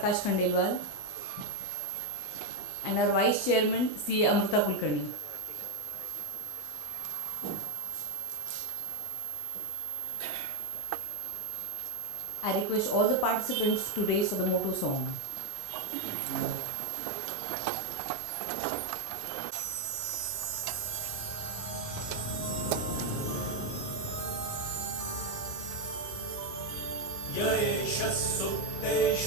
Prakash Khandelwal, and our Vice Chairman CA Amrita Kulkarni. I request all the participants to raise for the motto song.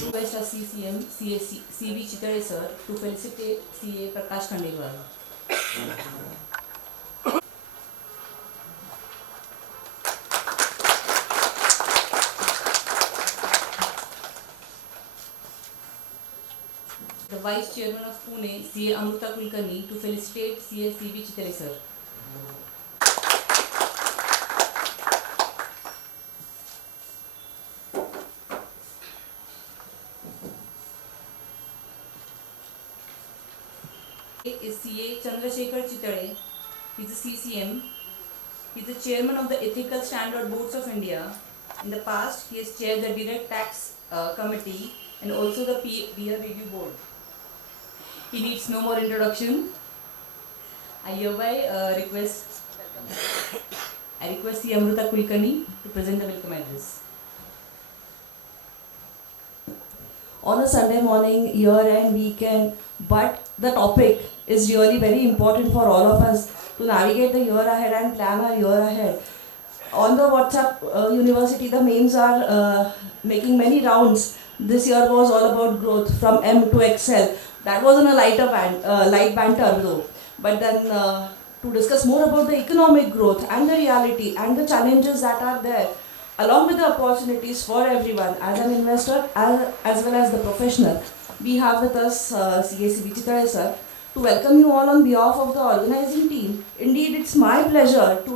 Request our CCM, CV Chitale sir to felicitate CA Prakash Khandelwal. The Vice Chairman of Pune, CA Amrita Kulkarni, to felicitate CA CV Chitale sir. Is CA CHANDRASHEKHAR Chitale. He is the CCM. He is the chairman of the Ethical Standard Boards of India. In the past, he has chaired the Direct Tax Committee and also the Peer Review Board. He needs no more introduction. I hereby request C. Amrita Kulkarni to present the welcome address. On a Sunday morning, year and weekend, but the topic is really very important for all of us to navigate the year ahead and plan our year ahead. On the WhatsApp University, the memes are making many rounds. This year was all about growth from M to Excel. That was on a light banter though. But then to discuss more about the economic growth and the reality and the challenges that are there, along with the opportunities for everyone as an investor as well as the professional, we have with us CACB Chitale sir to welcome you all on behalf of the organizing team. Indeed, it's my pleasure to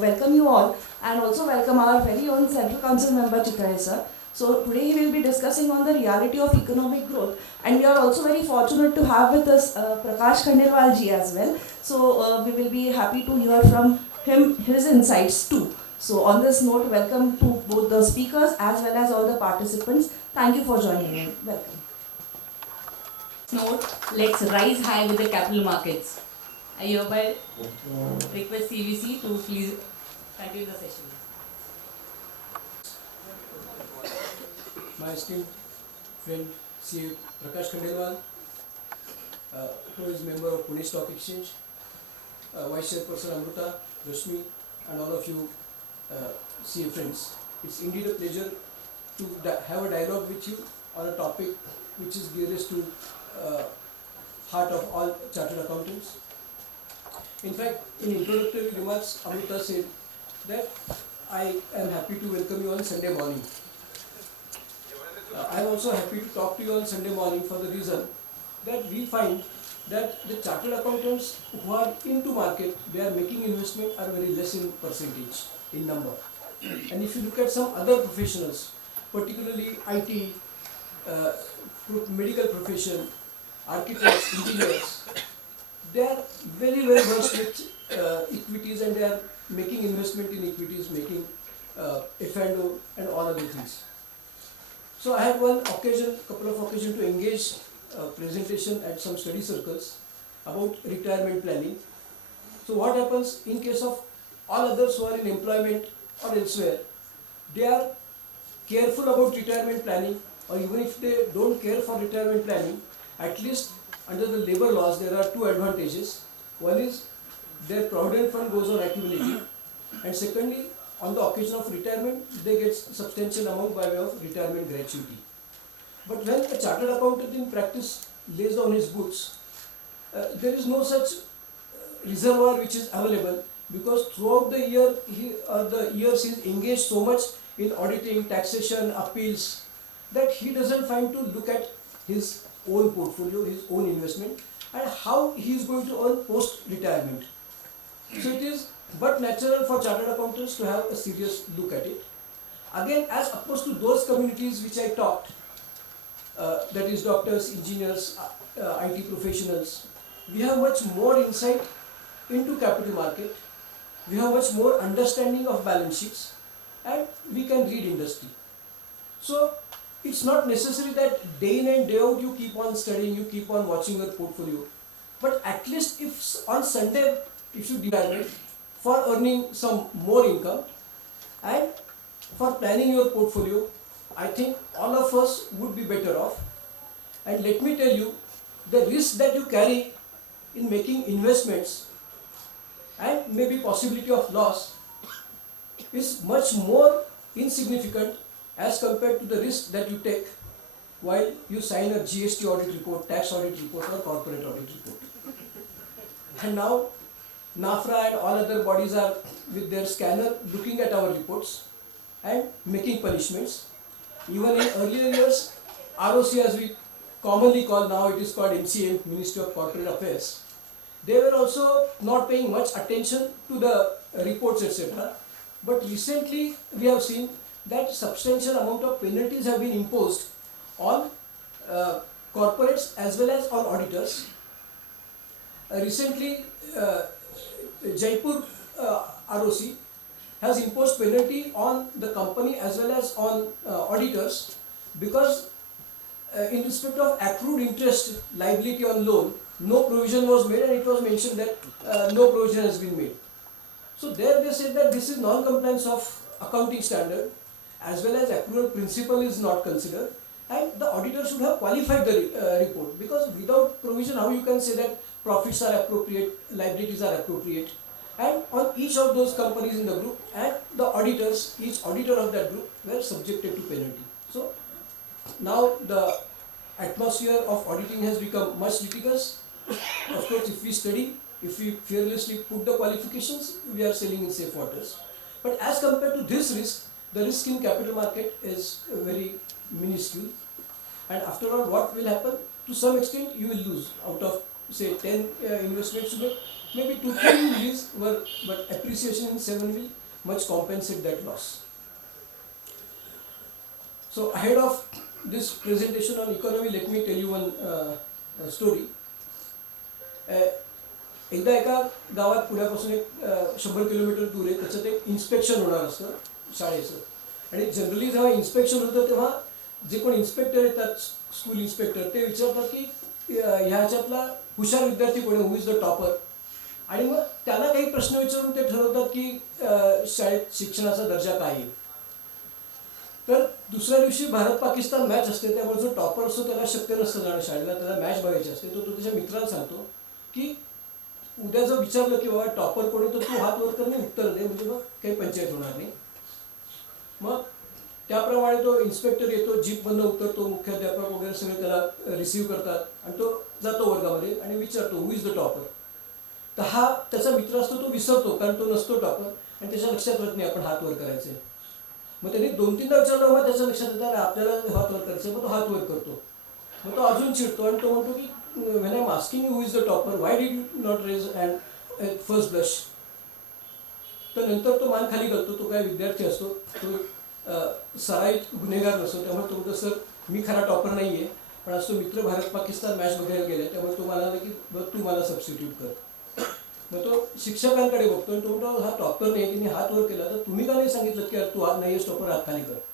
welcome you all and also welcome our very own Central Council member Chitale sir. So today he will be discussing on the reality of economic growth, and we are also very fortunate to have with us Prakash Khandelwal ji as well. So we will be happy to hear from him his insights too. So on this note, welcome to both the speakers as well as all the participants. Thank you for joining in. Welcome. Note, let's rise high with the capital markets. I hereby request CVC to please continue the session. My esteemed friend CA Prakash Khandelwal, who is member of Pune Stock Exchange, Vice Chairperson Amrita, Rashmi, and all of you CA friends. It's indeed a pleasure to have a dialogue with you on a topic which is dearest to heart of all chartered accountants. In fact, in introductory remarks, Amrita said that I am happy to welcome you on Sunday morning. I am also happy to talk to you on Sunday morning for the reason that we find that the chartered accountants who are into market, they are making investment are very less in percentage, in number. And if you look at some other professionals, particularly IT, medical profession, architects, engineers, they are very well versed with equities, and they are making investment in equities, making F&O and all other things. So I had couple of occasions to engage presentation at some study circles about retirement planning. So what happens in case of all others who are in employment or elsewhere, they are careful about retirement planning, or even if they don't care for retirement planning, at least under the labor laws there are two advantages. One is their provident fund goes on accumulating, and secondly, on the occasion of retirement, they get substantial amount by way of retirement gratuity. But when a chartered accountant in practice lays down his books, there is no such reservoir which is available, because throughout the year he is engaged so much in auditing, taxation, appeals, that he doesn't find to look at his own portfolio, his own investment, and how he is going to earn post-retirement. So it is but natural for chartered accountants to have a serious look at it. Again, as opposed to those communities which I talked, that is doctors, engineers, IT professionals, we have much more insight into capital market, we have much more understanding of balance sheets, and we can read industry. So it's not necessary that day in and day out you keep on studying, you keep on watching your portfolio. But at least if on Sunday, if you divide it for earning some more income and for planning your portfolio, I think all of us would be better off. And let me tell you, the risk that you carry in making investments and maybe possibility of loss is much more insignificant as compared to the risk that you take while you sign a GST audit report, tax audit report or corporate audit report. And now NAFRA and all other bodies are with their scanner looking at our reports and making punishments. Even in earlier years, ROC, as we commonly call, now it is called MCM, Ministry of Corporate Affairs, they were also not paying much attention to the reports, etc. But recently we have seen that substantial amount of penalties have been imposed on corporates as well as on auditors. Recently, Jaipur ROC has imposed penalty on the company as well as on auditors because in respect of accrued interest liability on loan, no provision was made, and it was mentioned that no provision has been made. So there they said that this is non-compliance of accounting standard as well as accrual principle is not considered, and the auditor should have qualified the report, because without provision how you can say that profits are appropriate, liabilities are appropriate. And on each of those companies in the group and the auditors, each auditor of that group were subjected to penalty. So now the atmosphere of auditing has become much litigious. Of course, if we study, if we fearlessly put the qualifications, we are sailing in safe waters. But as compared to this risk, the risk in capital market is very minuscule. And after all, what will happen? To some extent, you will lose. Out of say 10 investments you make, maybe 2 3 will lose, but appreciation in 7 will much compensate that loss. So ahead of this presentation on economy, let me tell you one story. एकदा एका गावात पुण्यापासून एक 100 kilometre दूर आहे, त्याच्यात एक inspection होणार असतं शाळेचं. आणि जनरली जेव्हा इन्स्पेक्शन होतं तेव्हा जे कोण इन्स्पेक्टर येतात, स्कूल इन्स्पेक्टर, ते विचारतात की ह्याच्यातला हुशार विद्यार्थी कोण आहे, हु इज द टॉपर. आणि मग त्याला काही प्रश्न विचारून ते ठरवतात की शाळेत शिक्षणाचा दर्जा काय आहे. तर दुसऱ्या दिवशी भारत पाकिस्तान मॅच असते, त्यामुळे जो टॉपर असतो त्याला शक्य नसतं जाणं शाळेला, त्याला मॅच बघायची असते. तो त्याच्या मित्राला सांगतो की उद्या जर विचारलं की बाबा टॉपर कोणी, तर तू हात वर कर नाही उत्तर दे, म्हणजे मग काही पंचायत होणार नाही. मग त्याप्रमाणे तो इन्स्पेक्टर येतो, जीपमधनं उतरतो, मुख्याध्यापक वगैरे सगळे त्याला रिसीव्ह करतात आणि तो जातो वर्गामध्ये आणि विचारतो हु इज द टॉपर. तर हा त्याचा मित्र असतो, तो विसरतो कारण तो नसतो टॉपर आणि त्याच्या लक्षात राहत नाही आपण हात वर करायचे. मग त्याने 2-3दा विचारलं, मग त्याच्या लक्षात येतात आपल्याला हात वर करायचं, मग तो हात वर करतो. मग तो अजून चिडतो आणि तो म्हणतो की when I'm asking you who is the topper, why did you not raise hand at first blush? तर नंतर तो मान खाली घालतो. तो काय विद्यार्थी असतो, तो सराईत गुन्हेगार नसतो, त्यामुळे तो म्हणतो सर मी खरा टॉपर नाही आहे, पण आज तो मित्र भारत पाकिस्तान मॅच बघायला गेला, त्यामुळे तो म्हणाला की बघ तू मला सबस्टिट्यूट कर. मग तो शिक्षकांकडे बघतो आणि तो म्हणतो हा टॉपर नाही, तिने हात वर केला, तर तुम्ही का नाही सांगितलं की तू हात नाही टॉपर, हात खाली कर.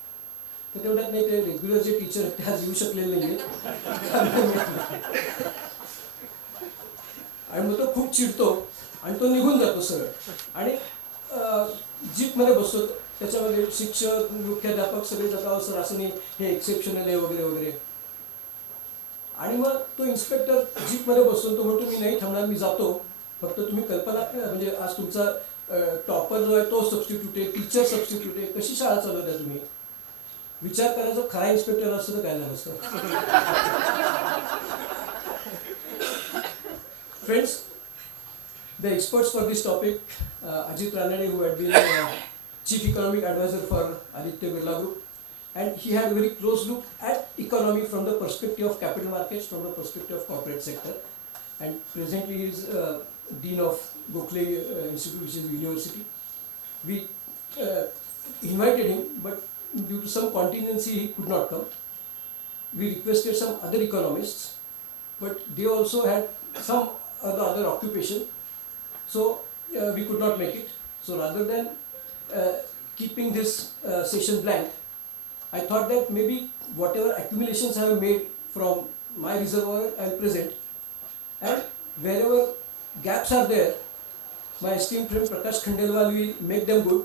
तर ते म्हणतात नाही, ते रेग्युलर जे टीचर आहेत ते आज येऊ शकलेले नाही आणि मग तो खूप चिडतो आणि तो निघून जातो सरळ आणि जीपमध्ये बसतो. त्याच्यामध्ये शिक्षक, मुख्याध्यापक सगळे जातात, सर असं नाही, हे एक्सेप्शनल आहे वगैरे वगैरे. आणि मग तो इन्स्पेक्टर जीपमध्ये बसतो, तो म्हणतो मी नाही थांबणार, मी जातो, फक्त तुम्ही कल्पना म्हणजे आज तुमचा टॉपर जो आहे तो सबस्टिट्यूट आहे, टीचर सबस्टिट्यूट आहे, कशी शाळा चालवता तुम्ही. विचार करायचा खरा इन्स्पेक्टर असतं तर काय झालं असतं. Friends, the experts for this topic, Ajit Ranade, who had been Chief Economic Advisor for Aditya Birla Group, and he had a very close look at economy from the perspective of capital markets, from the perspective of corporate sector, and presently he is Dean of Gokhale Institute, which is university. We invited him, but due to some contingency he could not come. We requested some other economists, but they also had some other occupation, so we could not make it. So rather than keeping this session blank, I thought that maybe whatever accumulations I have made from my reservoir I will present, and wherever gaps are there, my esteemed friend Prakash Khandelwal will make them good.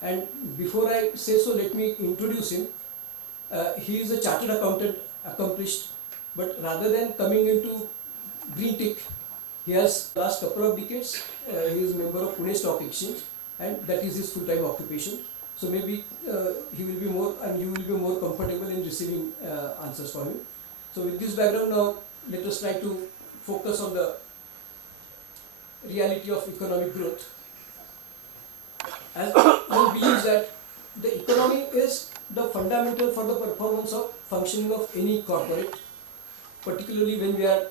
And before I say so, let me introduce him. He is a chartered accountant, accomplished, but rather than coming into green tick, he has last couple of decades, he is a member of Pune Stock Exchange, and that is his full-time occupation. So maybe he will be more, and you will be more comfortable in receiving answers from him. So with this background now, let us try to focus on the reality of economic growth. As one believes that the economy is the fundamental for the performance of functioning of any corporate, particularly when we are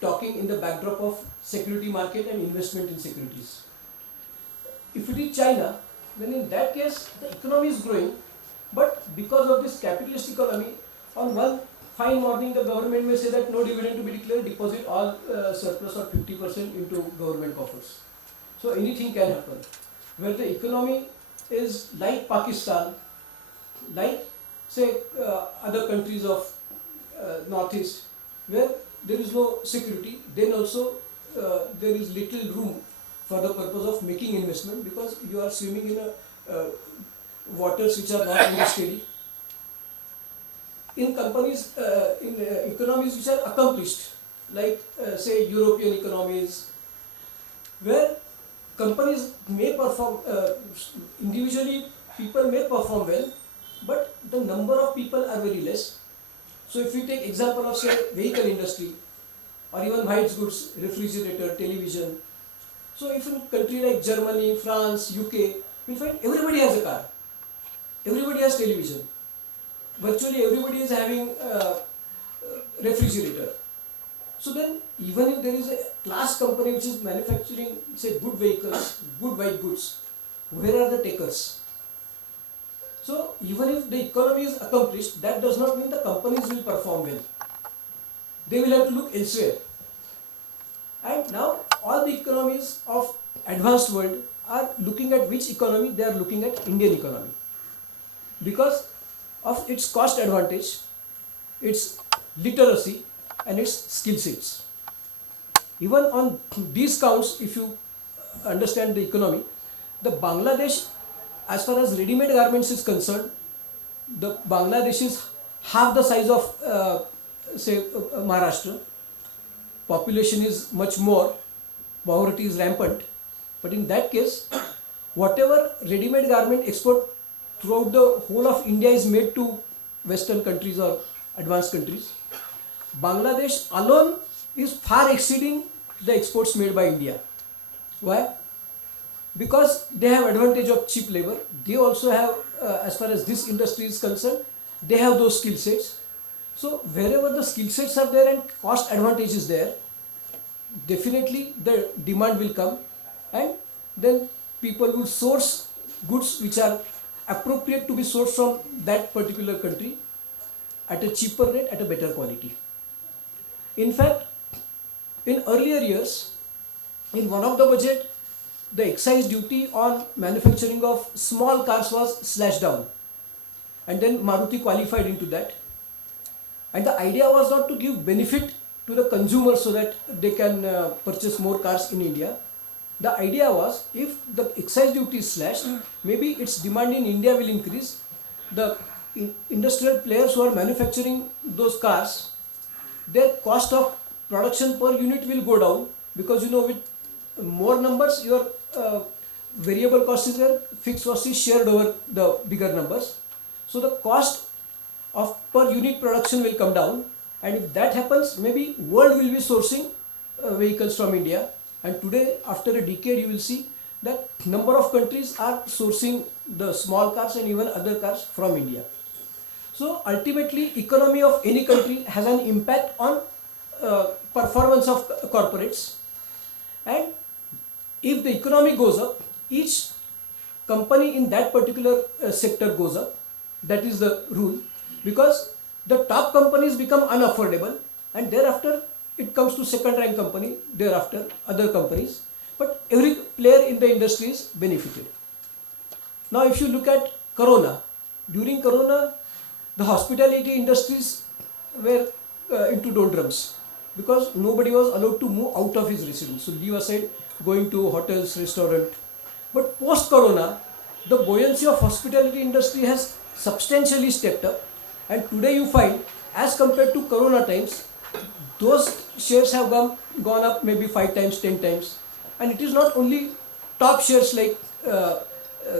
talking in the backdrop of security market and investment in securities. If it is China, then in that case the economy is growing, but because of this capitalist economy, on one fine morning the government may say that no dividend to be declared, deposit all surplus of 50% into government coffers. So anything can happen. Where the economy is like Pakistan, like say other countries of Northeast, where there is no security, then also there is little room for the purpose of making investment, because you are swimming in waters which are not very steady. In companies, in economies which are accomplished, like say European economies, where companies may perform, individually people may perform well, but the number of people are very less. So if we take example of say vehicle industry, or even white goods, refrigerator, television. So if in a country like Germany, France, UK, we find everybody has a car, everybody has television, virtually everybody is having refrigerator. So then even if there is a class company which is manufacturing say good vehicles, good white goods, where are the takers? So even if the economy is accomplished, that does not mean the companies will perform well. They will have to look elsewhere. And now all the economies of advanced world are looking at which economy? They are looking at Indian economy, because of its cost advantage, its literacy, and its skill sets. Even on these counts, if you understand the economy, the Bangladesh, as far as ready-made garments is concerned, the Bangladesh is half the size of say Maharashtra. Population is much more, poverty is rampant, but in that case, whatever ready-made garment export throughout the whole of India is made to Western countries or advanced countries, Bangladesh alone is far exceeding the exports made by India. Why? Because they have advantage of cheap labor. They also have, as far as this industry is concerned, they have those skill sets. So wherever the skill sets are there and cost advantage is there, definitely the demand will come, and then people will source goods which are appropriate to be sourced from that particular country at a cheaper rate, at a better quality. In fact, in earlier years, in one of the budget, the excise duty on manufacturing of small cars was slashed down, and then Maruti qualified into that. And the idea was not to give benefit to the consumer so that they can purchase more cars in India. The idea was, if the excise duty is slashed, maybe its demand in India will increase. The industrial players who are manufacturing those cars, their cost of production per unit will go down, because you know with more numbers your variable cost is there, fixed cost is shared over the bigger numbers. So the cost of per unit production will come down, and if that happens, maybe world will be sourcing vehicles from India. And today, after a decade, you will see that number of countries are sourcing the small cars and even other cars from India. So ultimately, economy of any country has an impact on performance of corporates, and if the economy goes up, each company in that particular sector goes up. That is the rule, because the top companies become unaffordable, and thereafter it comes to second rank company, thereafter other companies, but every player in the industry is benefited. Now if you look at Corona, during Corona the hospitality industries were into doldrums because nobody was allowed to move out of his residence. So leave aside going to hotels, restaurant. But post-corona, the buoyancy of hospitality industry has substantially stepped up, and today you find, as compared to corona times, those shares have gone up maybe 5 times, 10 times. And it is not only top shares like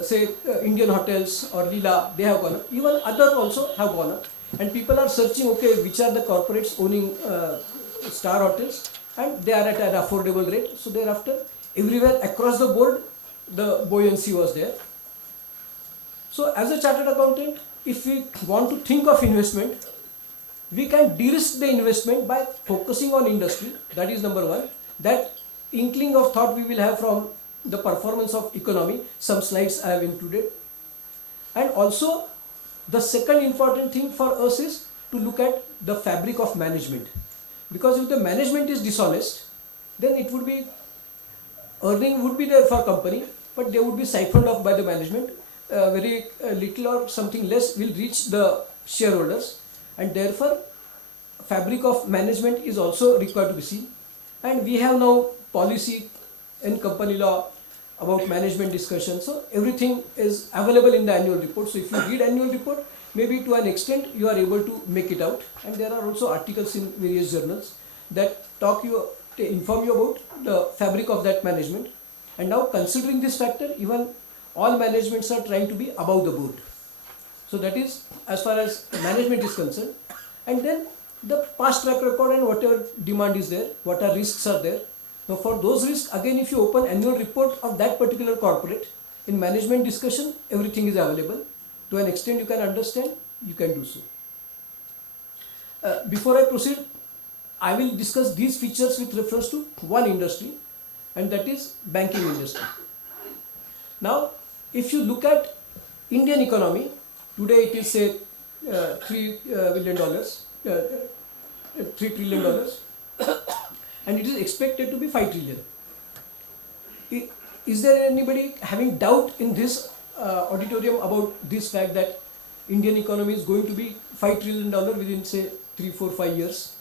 say Indian hotels or Leela, they have gone up. Even others also have gone up. And people are searching, okay, which are the corporates owning star hotels, and they are at an affordable rate. So thereafter, everywhere across the board, the buoyancy was there. So as a chartered accountant, if we want to think of investment, we can de-risk the investment by focusing on industry. That is number one. That inkling of thought we will have from the performance of economy. Some slides I have included. And also, the second important thing for us is to look at the fabric of management. Because if the management is dishonest, then it would be, earning would be there for company, but they would be siphoned off by the management. Very little or something less will reach the shareholders, and therefore fabric of management is also required to be seen. And we have now policy and company law about management discussion, so everything is available in the annual report. So if you read annual report, maybe to an extent you are able to make it out. And there are also articles in various journals that inform you about the fabric of that management. And now, considering this factor, even all managements are trying to be above the board. So that is as far as management is concerned. And then the past track record and whatever demand is there, what are risks are there. Now for those risks, again, if you open annual report of that particular corporate, in management discussion, everything is available. To an extent you can understand, you can do so. Before I proceed, I will discuss these features with reference to one industry, and that is banking industry. Now, if you look at Indian economy, today it is say $3 trillion, and it is expected to be 5 trillion. Is there anybody having doubt in this auditorium about this fact that Indian economy is going to be $5 trillion within say 3, 4, 5 years?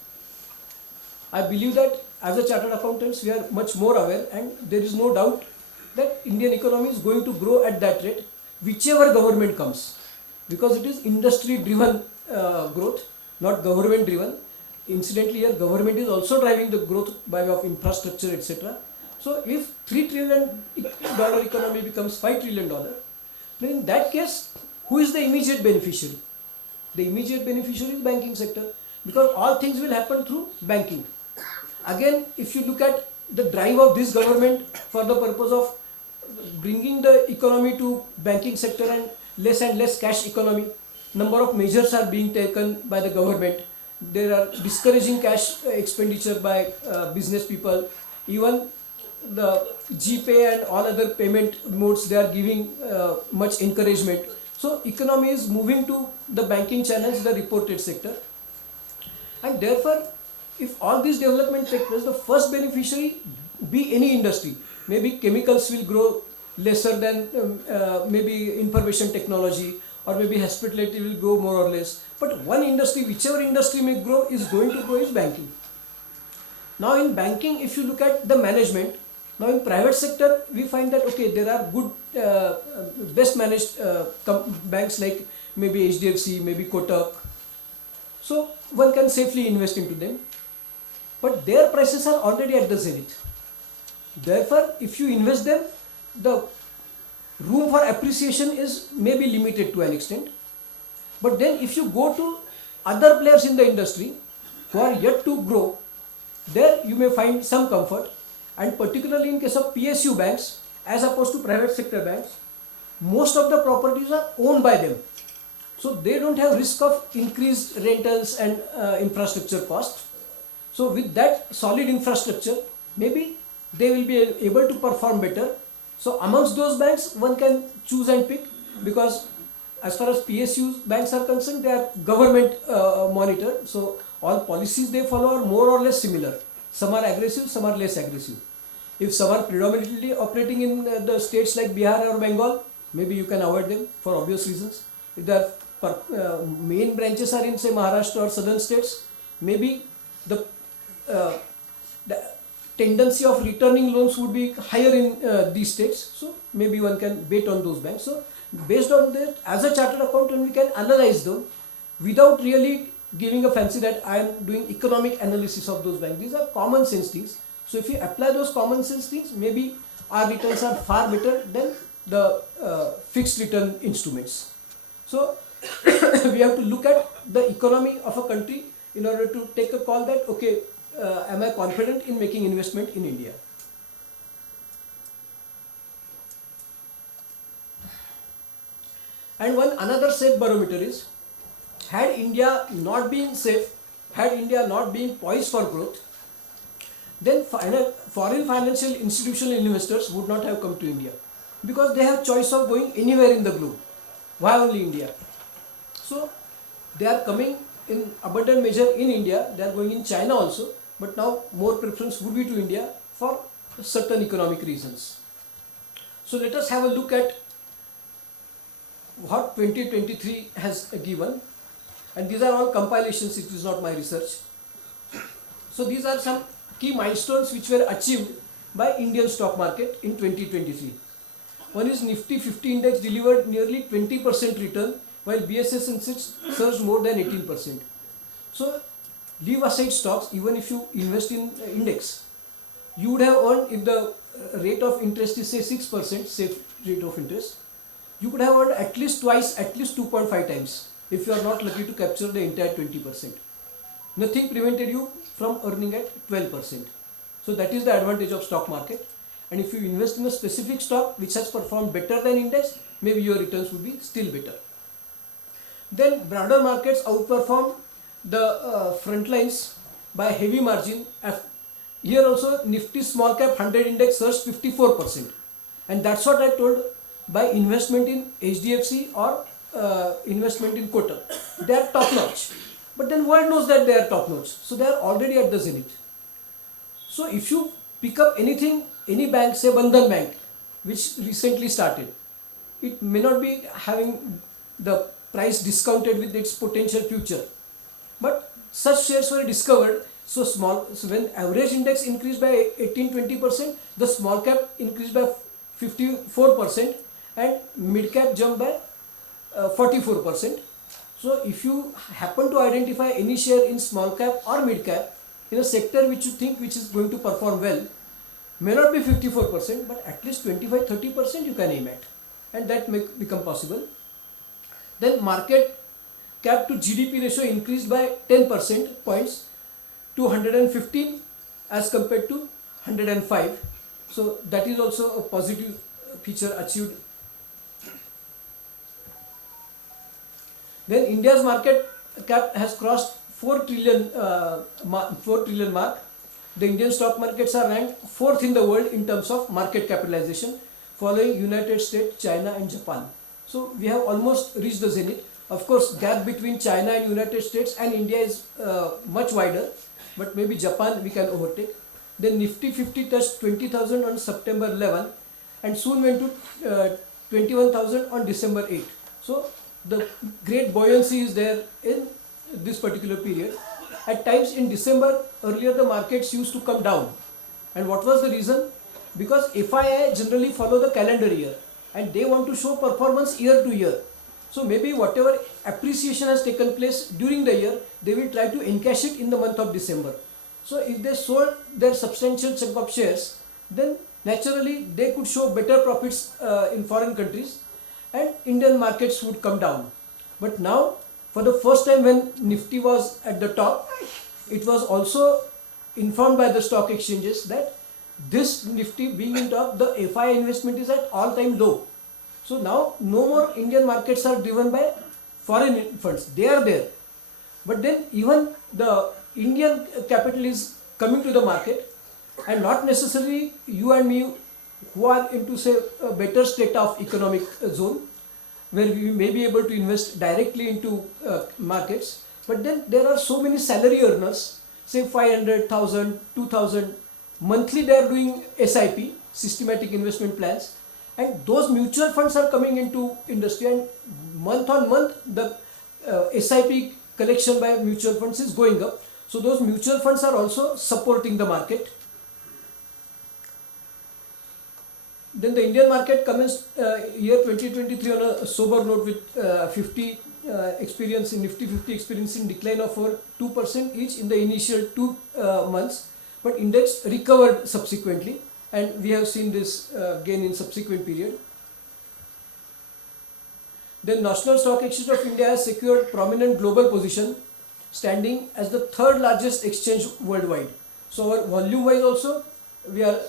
I believe that as a chartered accountants, we are much more aware, and there is no doubt that Indian economy is going to grow at that rate, whichever government comes, because it is industry driven growth, not government driven. Incidentally, here government is also driving the growth by way of infrastructure, etc. So if $3 trillion economy becomes $5 trillion, then in that case, who is the immediate beneficiary? The immediate beneficiary is banking sector, because all things will happen through banking. Again, if you look at the drive of this government for the purpose of bringing the economy to banking sector and less cash economy, number of measures are being taken by the government. There are discouraging cash expenditure by business people. Even the GPay and all other payment modes, they are giving much encouragement. So economy is moving to the banking channels, the reported sector. And therefore, if all these development take place, the first beneficiary be any industry. Maybe chemicals will grow lesser than maybe information technology, or maybe hospitality will grow more or less. But one industry, whichever industry may grow, is going to grow is banking. Now in banking, if you look at the management, now in private sector, we find that okay, there are good, best managed banks like maybe HDFC, maybe Kotak. So one can safely invest into them. But their prices are already at the zenith. Therefore, if you invest them, the room for appreciation is maybe limited to an extent. But then if you go to other players in the industry who are yet to grow, there you may find some comfort. And particularly in case of PSU banks, as opposed to private sector banks, most of the properties are owned by them. So they don't have risk of increased rentals and infrastructure costs. So with that solid infrastructure, maybe they will be able to perform better. So amongst those banks, one can choose and pick, because as far as PSU banks are concerned, they are government monitored. So all policies they follow are more or less similar. Some are aggressive, some are less aggressive. If some are predominantly operating in the states like Bihar or Bengal, maybe you can avoid them for obvious reasons. If they are main branches are in say Maharashtra or southern states, maybe the, the tendency of returning loans would be higher in these states. So maybe one can bet on those banks. So based on that, as a chartered accountant, we can analyze them without really giving a fancy that I am doing economic analysis of those banks. These are common sense things. So if you apply those common sense things, maybe our returns are far better than the fixed return instruments. So we have to look at the economy of a country in order to take a call that, okay, am I confident in making investment in India? And one another safe barometer is, had India not been safe, had India not been poised for growth, then foreign financial institutional investors would not have come to India, because they have choice of going anywhere in the globe. Why only India? So they are coming in abundant measure in India, they are going in China also, but now more preference would be to India for certain economic reasons. So let us have a look at what 2023 has given, and these are all compilations, it is not my research. So these are some key milestones which were achieved by Indian stock market in 2023. One is Nifty 50 index delivered nearly 20% return, while BSS index surged more than 18%. So leave aside stocks, even if you invest in index, you would have earned, if the rate of interest is say 6%, safe rate of interest, you could have earned at least twice, at least 2.5 times, if you are not lucky to capture the entire 20%. Nothing prevented you from earning at 12%. So that is the advantage of stock market. And if you invest in a specific stock which has performed better than index, maybe your returns would be still better. Then broader markets outperformed the front lines by heavy margin. Here also Nifty small cap 100 index surged 54%. And that's what I told, by investment in HDFC or investment in Kotak. They are top notch. But then world knows that they are top notch. So they are already at the zenith. So if you pick up anything, any bank, say Bandhan Bank, which recently started, it may not be having the price discounted with its potential future. But such shares were discovered. So when average index increased by 18-20%, the small cap increased by 54% and mid cap jumped by 44%. So if you happen to identify any share in small cap or mid cap in a sector which you think which is going to perform well, may not be 54%, but at least 25-30% you can aim at, and that may become possible. Then market cap to GDP ratio increased by 10% points to 115 as compared to 105. So that is also a positive feature achieved. Then India's market cap has crossed 4 trillion mark. The Indian stock markets are ranked 4th in the world in terms of market capitalization, following United States, China and Japan. So we have almost reached the zenith. Of course, gap between China and United States and India is much wider, but maybe Japan we can overtake. Then Nifty 50 touched 20,000 on September 11 and soon went to 21,000 on December 8. So the great buoyancy is there in this particular period. At times in December, earlier the markets used to come down. And what was the reason? Because FII generally follow the calendar year and they want to show performance year to year. So maybe whatever appreciation has taken place during the year, they will try to encash it in the month of December. So if they sold their substantial chunk of shares, then naturally they could show better profits in foreign countries and Indian markets would come down. But now, for the first time when Nifty was at the top, it was also informed by the stock exchanges that this Nifty being in top, the FII investment is at all-time low. So now no more Indian markets are driven by foreign funds. They are there. But then even the Indian capital is coming to the market, and not necessarily you and me who are into say a better state of economic zone where we may be able to invest directly into markets, but then there are so many salary earners, say 500,000, 2,000 monthly, they are doing SIP, systematic investment plans, and those mutual funds are coming into industry, and month on month the SIP collection by mutual funds is going up. So those mutual funds are also supporting the market. Then the Indian market commenced year 2023 on a sober note with 50 experience in Nifty 50 experiencing decline of over 2% each in the initial 2 months, but index recovered subsequently, and we have seen this gain in subsequent period. The National Stock Exchange of India has secured prominent global position, standing as the third largest exchange worldwide. So our volume wise also we are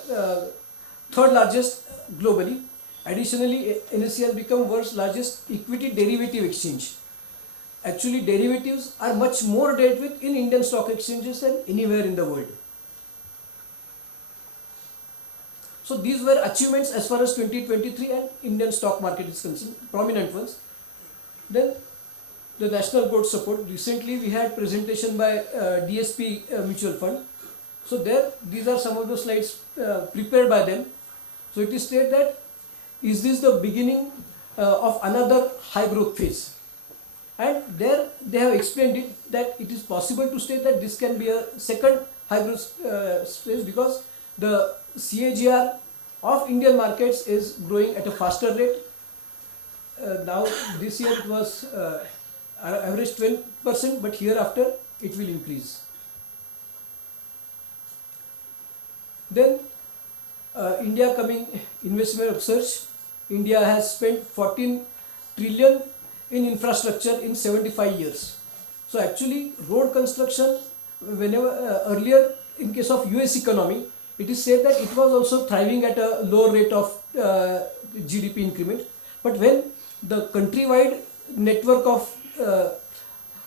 third largest globally. Additionally, NSE has become world's largest equity derivative exchange. Actually, derivatives are much more dealt with in Indian stock exchanges than anywhere in the world. So these were achievements as far as 2023 and Indian stock market is concerned, prominent ones. Then the national board support. Recently we had presentation by DSP mutual fund. So there, these are some of the slides prepared by them. So it is stated that is this the beginning of another high growth phase? And there they have explained it that it is possible to state that this can be a second high growth phase because the CAGR of Indian markets is growing at a faster rate. Now this year it was average 12%, but hereafter it will increase. Then India coming investment upsurge. India has spent 14 trillion in infrastructure in 75 years. So actually road construction, whenever earlier in case of US economy, it is said that it was also thriving at a low rate of GDP increment. But when the countrywide network of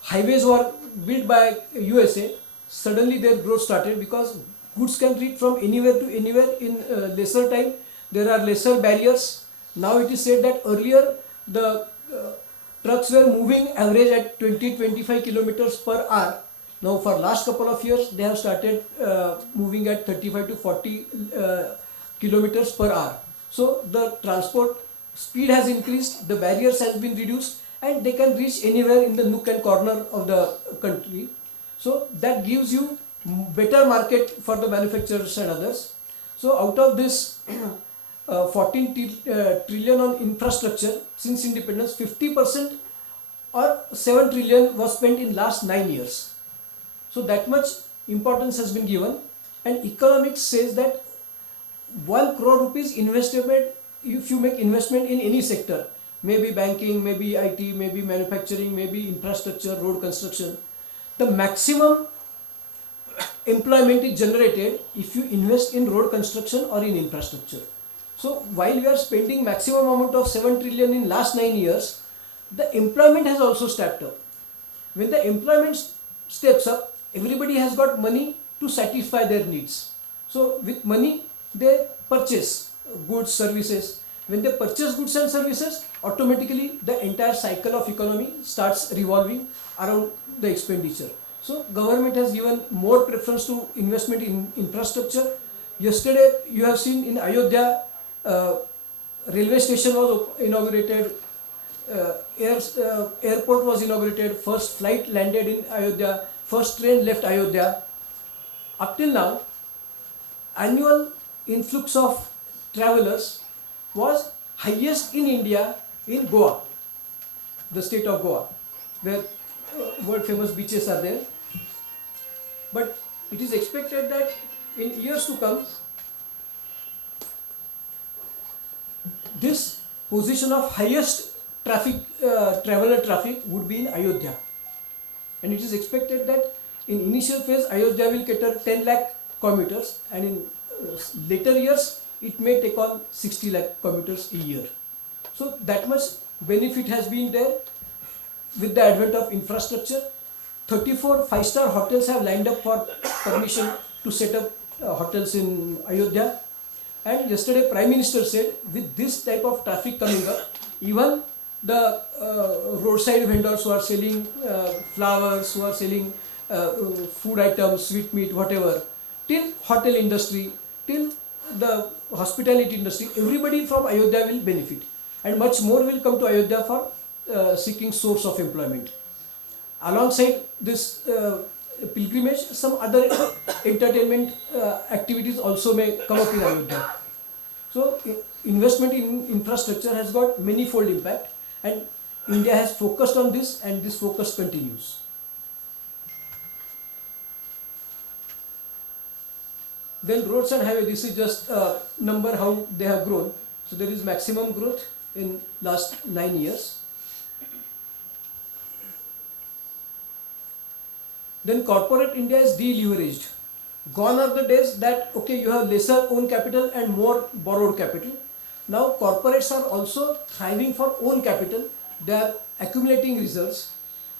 highways were built by USA, suddenly their growth started because goods can reach from anywhere to anywhere in lesser time. There are lesser barriers. Now it is said that earlier the trucks were moving average at 20-25 kilometers per hour. Now for last couple of years they have started moving at 35 to 40 kilometers per hour. So the transport speed has increased, the barriers has been reduced, and they can reach anywhere in the nook and corner of the country. So that gives you better market for the manufacturers and others. So out of this 14 trillion on infrastructure since independence, 50% or 7 trillion was spent in last 9 years. So that much importance has been given, and economics says that 1 crore rupees investment, if you make investment in any sector, maybe banking, maybe IT, maybe manufacturing, maybe infrastructure, road construction, the maximum employment is generated if you invest in road construction or in infrastructure. So while we are spending maximum amount of 7 trillion in last 9 years, the employment has also stepped up. When the employment steps up, everybody has got money to satisfy their needs. So with money they purchase goods, services. When they purchase goods and services, automatically the entire cycle of economy starts revolving around the expenditure. So government has given more preference to investment in infrastructure. Yesterday you have seen in Ayodhya, railway station was inaugurated, airport was inaugurated, first flight landed in Ayodhya, first train left Ayodhya. Up till now, annual influx of travelers was highest in India in Goa, the state of Goa, where world famous beaches are there. But it is expected that in years to come, this position of highest traveler traffic would be in Ayodhya, and it is expected that in initial phase Ayodhya will cater 10 lakh commuters, and in later years it may take on 60 lakh commuters a year. So that much benefit has been there with the advent of infrastructure. 34 5-star hotels have lined up for permission to set up hotels in Ayodhya. And yesterday Prime Minister said with this type of traffic coming up, even the roadside vendors who are selling flowers, who are selling food items, sweet meat, whatever, till hotel industry, till the hospitality industry, everybody from Ayodhya will benefit, and much more will come to Ayodhya for seeking source of employment. alongside this pilgrimage, some other entertainment activities also may come up in Ayodhya. So investment in infrastructure has got manifold impact, and India has focused on this, and this focus continues. Then roads and highway, this is just a number how they have grown. So there is maximum growth in last 9 years. Then corporate India is deleveraged. Gone are the days that okay, you have lesser own capital and more borrowed capital. Now corporates are also thriving for own capital. They are accumulating reserves,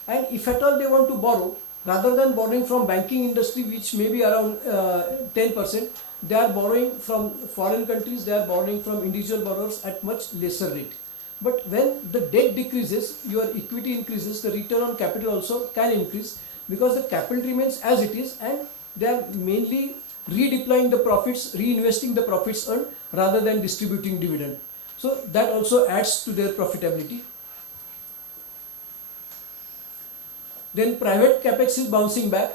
and if at all they want to borrow, rather than borrowing from banking industry, which may be around 10%, they are borrowing from foreign countries. They are borrowing from individual borrowers at much lesser rate. But when the debt decreases, your equity increases, the return on capital also can increase, because the capital remains as it is, and they are mainly redeploying the profits, reinvesting the profits earned rather than distributing dividend. So that also adds to their profitability. Then private capex is bouncing back.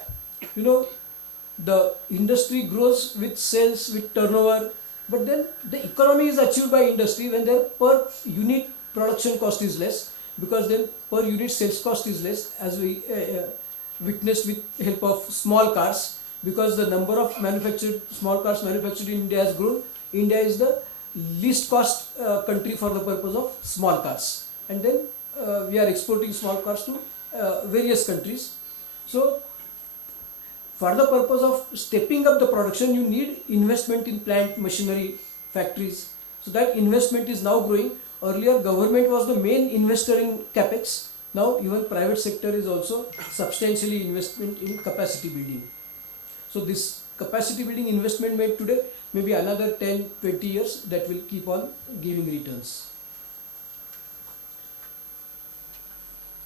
You know, the industry grows with sales, with turnover, but then the economy is achieved by industry when their per unit production cost is less, because then per unit sales cost is less, as we witnessed with help of small cars, because the number of small cars manufactured in India has grown. India is the least cost country for the purpose of small cars, and then we are exporting small cars to various countries. So for the purpose of stepping up the production, you need investment in plant, machinery, factories. So that investment is now growing. Earlier government was the main investor in capex. Now even private sector is also substantially investment in capacity building. So this capacity building investment made today, maybe another 10-20 years, that will keep on giving returns.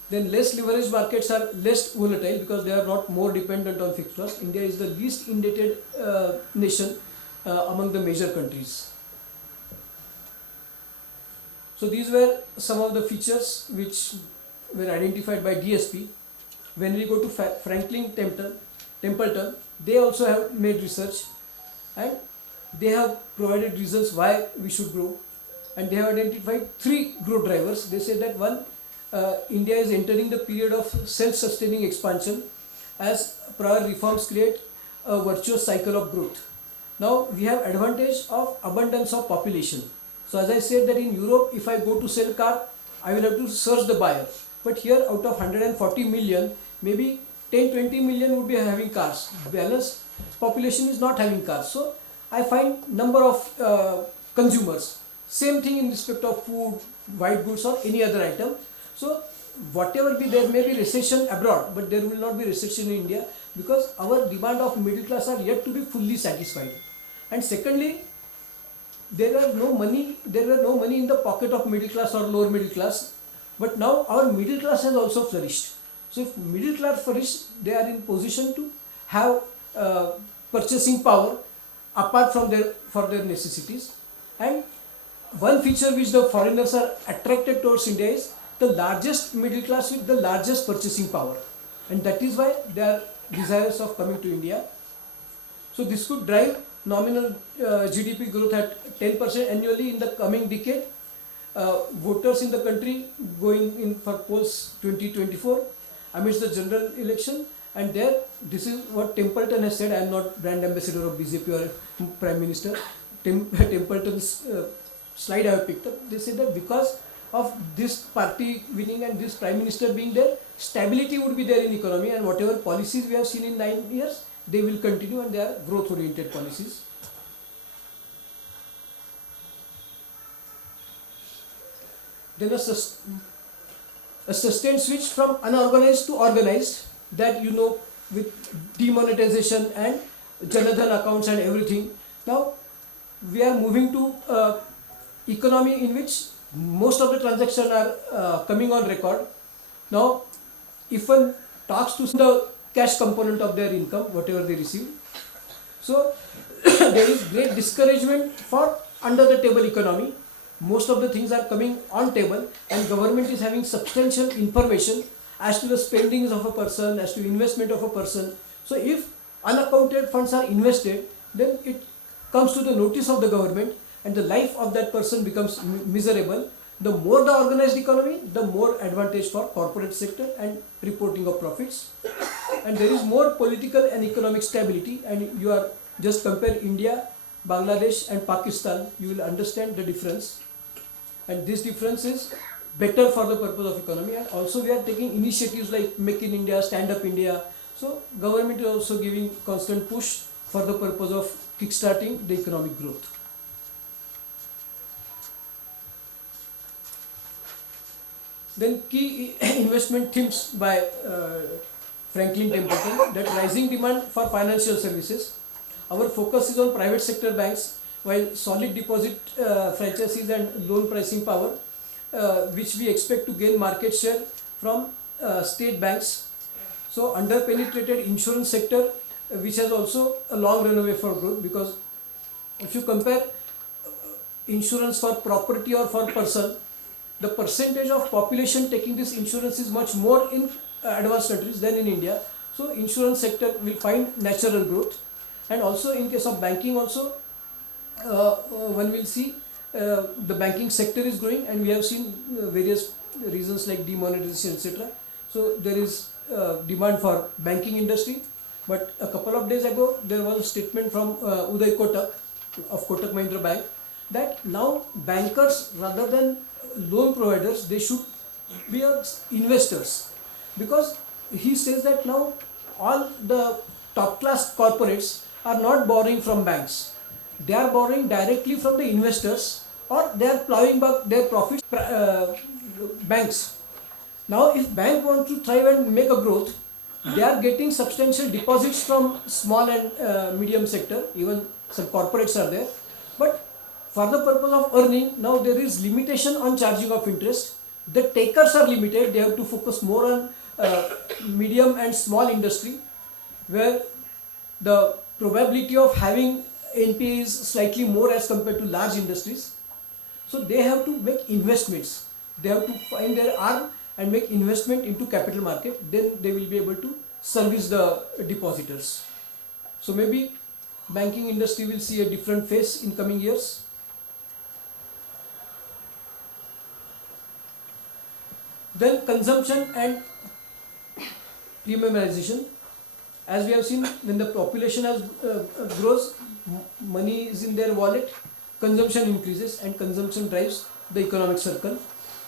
Then less leveraged markets are less volatile because they are not more dependent on fixed costs. India is the least indebted nation among the major countries. So these were some of the features which were identified by DSP. When we go to Franklin Templeton, they also have made research, and they have provided reasons why we should grow, and they have identified 3 growth drivers. They say that one, India is entering the period of self-sustaining expansion as prior reforms create a virtuous cycle of growth. Now we have advantage of abundance of population. So as I said that in Europe, if I go to sell car, I will have to search the buyer. But here, out of 140 million, maybe 10-20 million would be having cars. Balance population is not having cars. So I find number of consumers. Same thing in respect of food, white goods, or any other item. So whatever be, there may be recession abroad, but there will not be recession in India, because our demand of middle class are yet to be fully satisfied. And secondly, there were no money in the pocket of middle class or lower middle class, but now our middle class has also flourished. So if middle class flourished, they are in position to have purchasing power apart from their necessities. And one feature which the foreigners are attracted towards India is the largest middle class with the largest purchasing power, and that is why they are desirous of coming to India. So this could drive nominal GDP growth at 10% annually in the coming decade. Voters in the country going in for polls 2024 amidst the general election, and there, this is what Templeton has said. I am not brand ambassador of BJP or Prime Minister. Templeton's slide I have picked up. They said that because of this party winning and this Prime Minister being there, stability would be there in economy, and whatever policies we have seen in 9 years, they will continue, and they are growth oriented policies. Then a sustained switch from unorganized to organized, that you know, with demonetization and Janadhan accounts and everything. Now we are moving to economy in which most of the transactions are coming on record. Now if one talks to the cash component of their income, whatever they receive, so there is great discouragement for under the table economy. Most of the things are coming on table, and government is having substantial information as to the spendings of a person, as to investment of a person. So if unaccounted funds are invested, then it comes to the notice of the government and the life of that person becomes miserable. The more the organized economy, the more advantage for corporate sector and reporting of profits. And there is more political and economic stability, and you are just compare India, Bangladesh and Pakistan, you will understand the difference. And this difference is better for the purpose of economy. And also we are taking initiatives like Make in India, Stand Up India. So government is also giving constant push for the purpose of kickstarting the economic growth. Then key investment themes by Franklin Templeton, that rising demand for financial services. Our focus is on private sector banks, while solid deposit franchises and loan pricing power, which we expect to gain market share from state banks. So under-penetrated insurance sector, which has also a long runway for growth, because if you compare insurance for property or for person, the percentage of population taking this insurance is much more in advanced countries than in India. So insurance sector will find natural growth. And also in case of banking also, one will see the banking sector is growing, and we have seen various reasons like demonetization, etc. So there is demand for banking industry. But a couple of days ago there was a statement from Uday Kotak of Kotak Mahindra Bank that now bankers, rather than loan providers, they should be investors, because he says that now all the top class corporates are not borrowing from banks, they are borrowing directly from the investors, or they are plowing back their profits banks. Now if bank want to thrive and make a growth, they are getting substantial deposits from small and medium sector, even some corporates are there. But for the purpose of earning, now there is limitation on charging of interest. The takers are limited, they have to focus more on medium and small industry, where the probability of having NPA is slightly more as compared to large industries. So they have to make investments, they have to find their arm and make investment into capital market, then they will be able to service the depositors. So maybe banking industry will see a different face in coming years. Then consumption and premiumization. As we have seen, when the population has grows, money is in their wallet, consumption increases, and consumption drives the economic circle.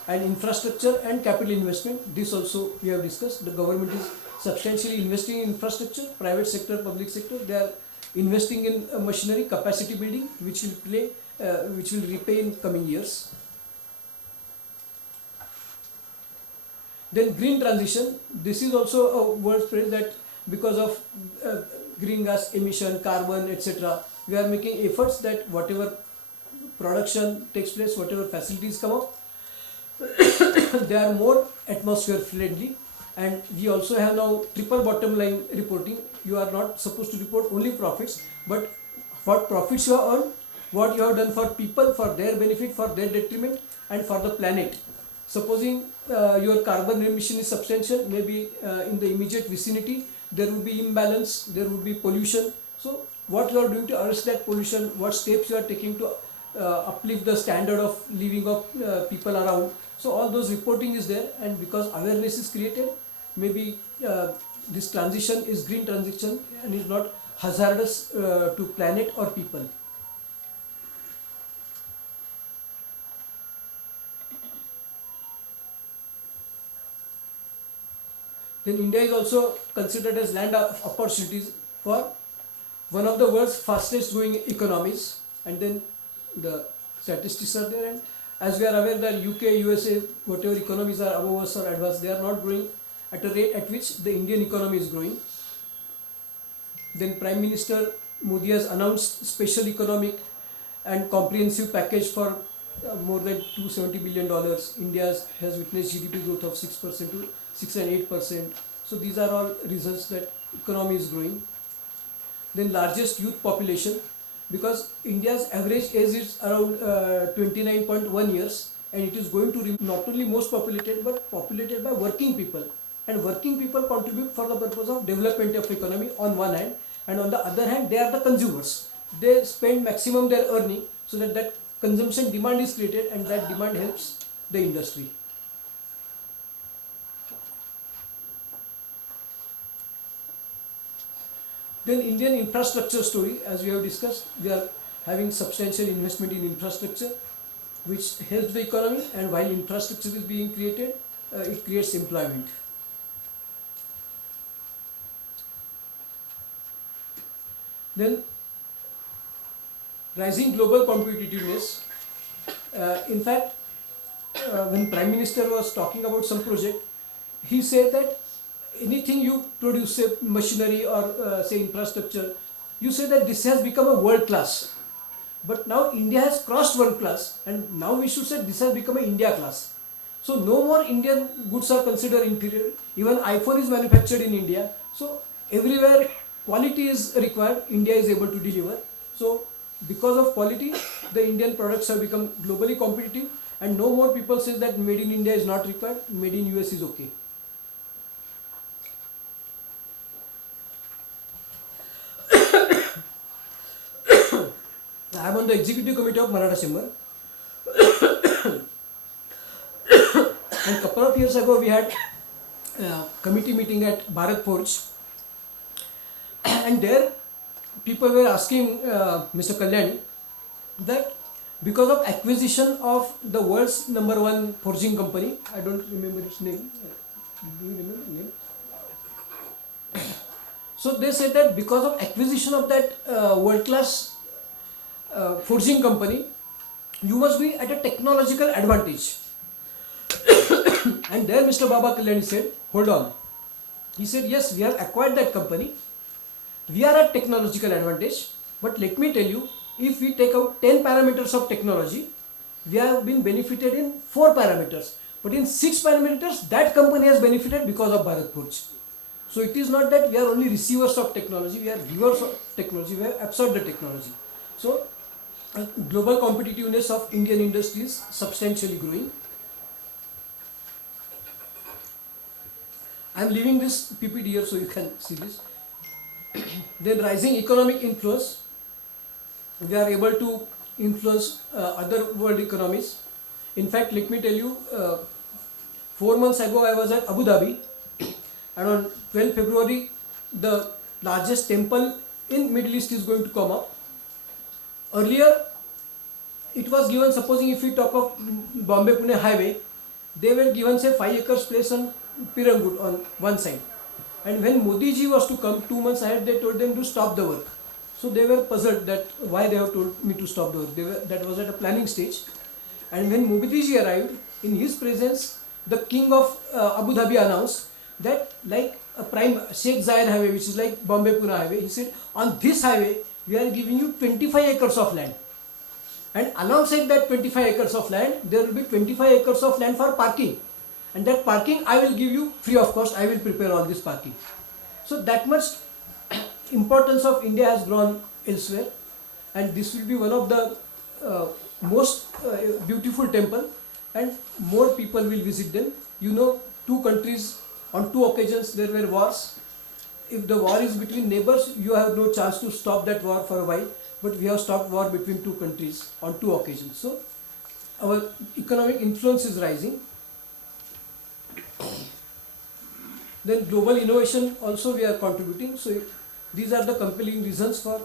And infrastructure and capital investment, this also we have discussed. The government is substantially investing in infrastructure, private sector, public sector, they are investing in machinery, capacity building, which will repay in coming years. Then green transition, this is also a word phrase that because of green gas emission, carbon, etc., we are making efforts that whatever production takes place, whatever facilities come up, they are more atmosphere friendly. And we also have now triple bottom line reporting. You are not supposed to report only profits, but what profits you have earned, what you have done for people, for their benefit, for their detriment, and for the planet. Supposing your carbon emission is substantial, maybe in the immediate vicinity there would be imbalance, there would be pollution. So what you are doing to arrest that pollution, what steps you are taking to uplift the standard of living of people around. So all those reporting is there, and because awareness is created, maybe this transition is green transition and is not hazardous to planet or people. Then India is also considered as land of opportunities for one of the world's fastest growing economies, and then the statistics are there. And as we are aware that UK, USA, whatever economies are above us or advanced, they are not growing at a rate at which the Indian economy is growing. Then Prime Minister Modi has announced special economic and comprehensive package for more than $270 billion. India has witnessed GDP growth of 6% to 6 and 8%. So these are all results that economy is growing. Then largest youth population, because India's average age is around 29.1 years, and it is going to be not only most populated but populated by working people. and working people contribute for the purpose of development of economy on one hand, and on the other hand they are the consumers. They spend maximum their earning so that that consumption demand is created, and that demand helps the industry. Then Indian infrastructure story, as we have discussed, we are having substantial investment in infrastructure which helps the economy, and while infrastructure is being created, it creates employment. Then rising global competitiveness. In fact, when Prime Minister was talking about some project, he said that anything you produce, say machinery or say infrastructure, you say that this has become a world class. But now India has crossed world class, and now we should say this has become an India class. So no more Indian goods are considered inferior. Even iPhone is manufactured in India. So everywhere quality is required, India is able to deliver. So because of quality, the Indian products have become globally competitive, and no more people say that made in India is not required, made in US is okay. I am on the executive committee of Maratha Chamber. And a couple of years ago we had a committee meeting at Bharat Forge, and there people were asking Mr. Kalyani that because of acquisition of the world's #1 forging company, I don't remember its name. Do you remember the name? So they said that because of acquisition of that world-class forging company, you must be at a technological advantage. And there Mr. Baba Kalyani said, hold on. He said, yes, we have acquired that company. We are at technological advantage, but let me tell you, if we take out 10 parameters of technology, we have been benefited in 4 parameters. But in 6 parameters, that company has benefited because of Bharat Forge. So it is not that we are only receivers of technology, we are givers of technology, we have absorbed the technology. So global competitiveness of Indian industry is substantially growing. I am leaving this PPT here so you can see this. Then rising economic influence. We are able to influence other world economies. In fact, let me tell you, 4 months ago I was at Abu Dhabi, and on 12 February the largest temple in Middle East is going to come up. Earlier it was given, supposing if we talk of Bombay-Pune highway, they were given say 5 acres place on Pirangut on one side. And when Modi ji was to come 2 months ahead, they told them to stop the work. So they were puzzled that why they have told me to stop the work. That was at a planning stage. And when Modi ji arrived, in his presence, the king of Abu Dhabi announced that like a prime Sheikh Zayed highway, which is like Bombay-Pune highway, he said, on this highway, we are giving you 25 acres of land. And alongside that 25 acres of land, there will be 25 acres of land for parking. And that parking I will give you free of cost. I will prepare all this parking. So that much importance of India has grown elsewhere, and this will be one of the most beautiful temple, and more people will visit them. You know, 2 countries on 2 occasions there were wars. If the war is between neighbors, you have no chance to stop that war for a while, but we have stopped war between 2 countries on 2 occasions. So our economic influence is rising. Then global innovation also we are contributing. So these are the compelling reasons for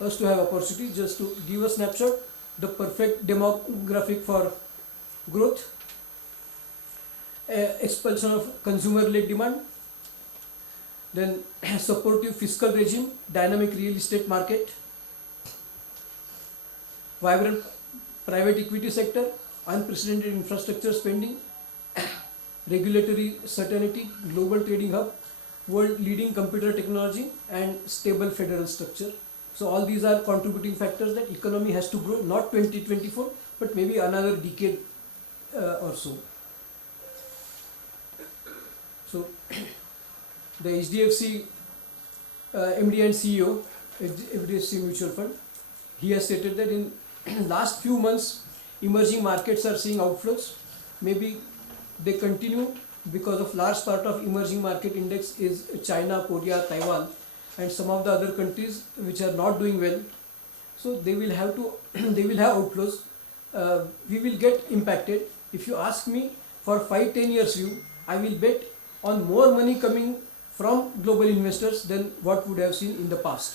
us to have opportunity. Just to give a snapshot, the perfect demographic for growth, expulsion of consumer-led demand, then supportive fiscal regime, dynamic real estate market, vibrant private equity sector, unprecedented infrastructure spending, regulatory certainty, global trading hub, world leading computer technology, and stable federal structure. So all these are contributing factors that economy has to grow, not 2024, but maybe another decade or so. So the HDFC MD and CEO, HDFC Mutual Fund, he has stated that in last few months, emerging markets are seeing outflows. Maybe they continue because of large part of emerging market index is China, Korea, Taiwan, and some of the other countries which are not doing well. So they will have to they will have outflows. We will get impacted. If you ask me for 5-10 years view, I will bet on more money coming from global investors than what would have seen in the past.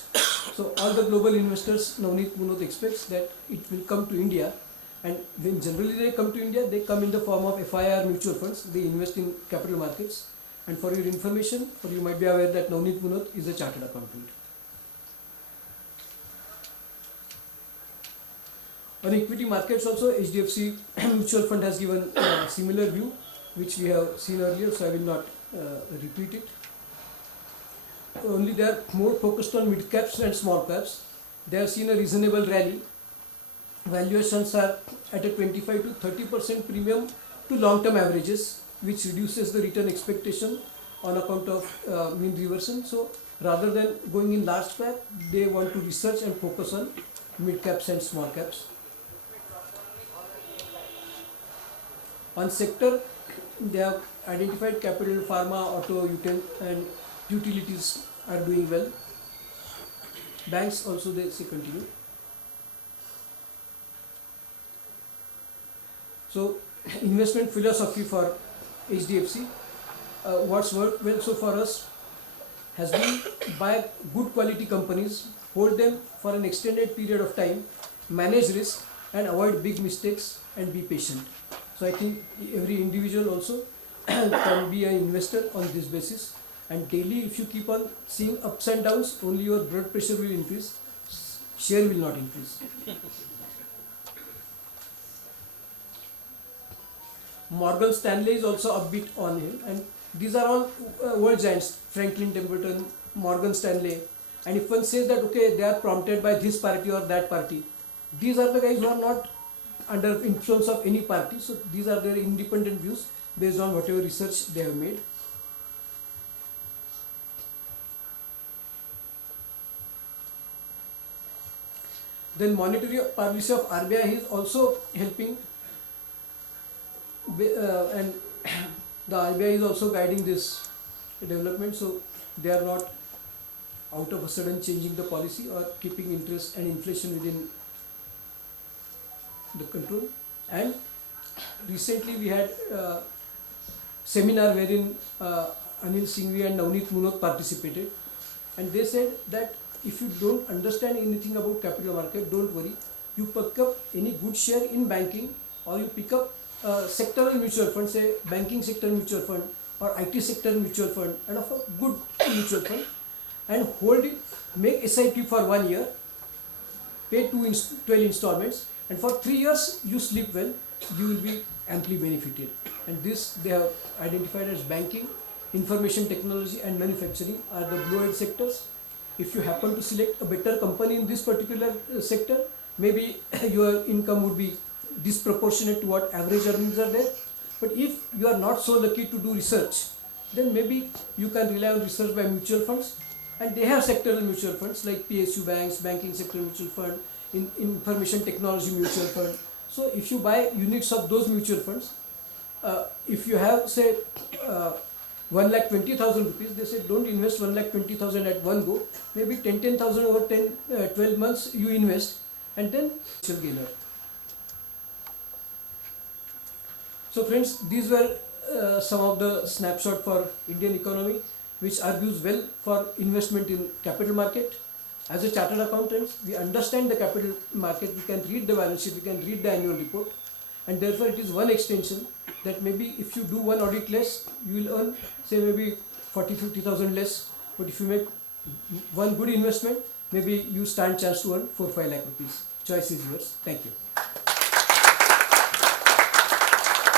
So all the global investors, Navneet Munot expects that it will come to India, and when generally they come to India, they come in the form of FIR mutual funds. They invest in capital markets. And for your information, or you might be aware that Navneet Munot is a chartered accountant. On equity markets also, HDFC mutual fund has given a similar view, which we have seen earlier, so I will not repeat it. Only they are more focused on mid caps and small caps. They have seen a reasonable rally. Valuations are at a 25 to 30% premium to long-term averages, which reduces the return expectation on account of mean reversion. So rather than going in large cap, they want to research and focus on mid caps and small caps. On sector, they have identified capital, pharma, auto, and utilities are doing well. Banks also, they say, continue. So investment philosophy for HDFC, what's worked well so for us has been buy good quality companies, hold them for an extended period of time, manage risk and avoid big mistakes, and be patient. So I think every individual also can be an investor on this basis, and daily if you keep on seeing ups and downs, only your blood pressure will increase, share will not increase. Morgan Stanley is also upbeat on him, and these are all world giants, Franklin Templeton, Morgan Stanley, and if one says that okay, they are prompted by this party or that party, these are the guys who are not under influence of any party, so these are their independent views based on whatever research they have made. Then monetary policy of RBI is also helping, and the RBI is also guiding this development, so they are not out of a sudden changing the policy or keeping interest and inflation within the control. And recently we had a seminar wherein Anil Singhvi and Navneet Munot participated, and they said that if you don't understand anything about capital market, don't worry, you pick up any good share in banking, or you pick up sectoral mutual fund, say banking sector mutual fund or IT sector mutual fund, and of a good mutual fund, and hold it, make SIP for 1 year, pay 12 installments, and for 3 years you sleep well, you will be amply benefited. And this they have identified as banking, information technology and manufacturing are the blue-eyed sectors. If you happen to select a better company in this particular sector, maybe your income would be disproportionate to what average earnings are there. But if you are not so lucky to do research, then maybe you can rely on research by mutual funds, and they have sectoral mutual funds like PSU banks, banking sector mutual fund, information technology mutual fund. So if you buy units of those mutual funds, if you have say 1,20,000 rupees, they say don't invest 1,20,000 at one go, maybe 10,000 over 12 months you invest, and then you'll gainer. So friends, these were some of the snapshot for Indian economy, which argues well for investment in capital market. As a chartered accountant, we understand the capital market, we can read the balance sheet, we can read the annual report, and therefore it is one extension that maybe if you do one audit less, you will earn say maybe 40-50,000 less, but if you make one good investment, maybe you stand chance to earn 4-5 lakh rupees. Choice is yours. Thank you.